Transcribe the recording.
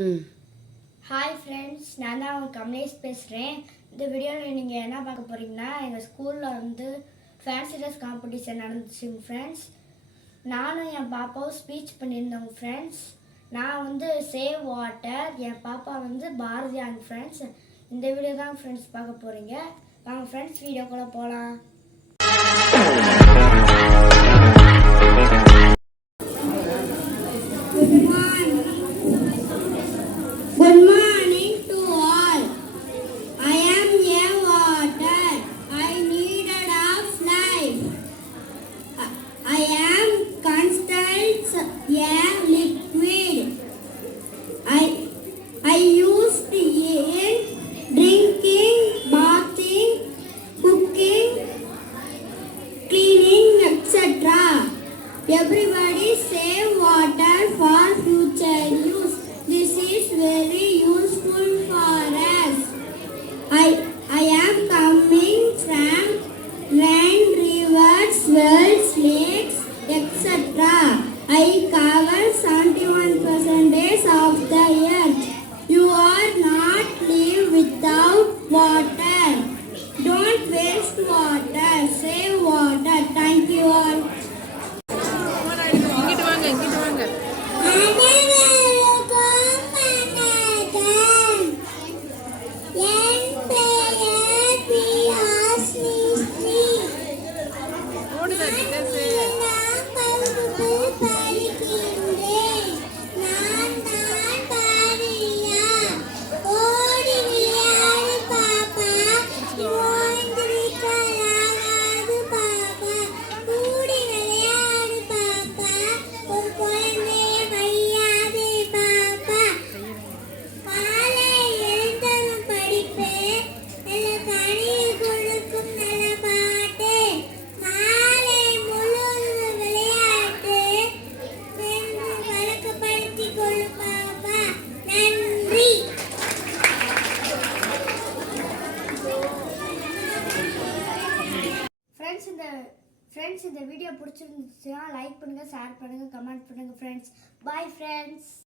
ம். Hi friends, நான் தான் அவங்க கமலேஷ் பேசுகிறேன். இந்த வீடியோவில் நீங்கள் என்ன பார்க்க போகிறீங்கன்னா, எங்கள் ஸ்கூலில் வந்து ஃபேன்சி ட்ரெஸ் காம்படிஷன் நடந்துச்சுங்க ஃப்ரெண்ட்ஸ். நானும் என் பாப்பாவும் ஸ்பீச் பண்ணியிருந்தோங்க ஃப்ரெண்ட்ஸ். நான் வந்து சேவ் வாட்டர், என் பாப்பா வந்து பாரதியாங்க ஃப்ரெண்ட்ஸ். இந்த வீடியோ தான் ஃப்ரெண்ட்ஸ் பார்க்க போகிறீங்க. வாங்க ஃப்ரெண்ட்ஸ், வீடியோக்குள்ளே போகலாம். I used in drinking, bathing, cooking, cleaning, etc. Everybody save water for future use. This is very useful for us. I am coming from rain, rivers, wells, lakes, etc. I cover 71% of the earth. You are not live without water. Don't waste water. Save water. Thank you all. இங்கிட்டு வாங்க, இங்கிட்டு வாங்க. ஓடுதா ticket? Friends இந்த video பிடிச்சிருந்துச்சுன்னா like பண்ணுங்கள், share பண்ணுங்கள், comment பண்ணுங்கள் ஃப்ரெண்ட்ஸ். Bye friends.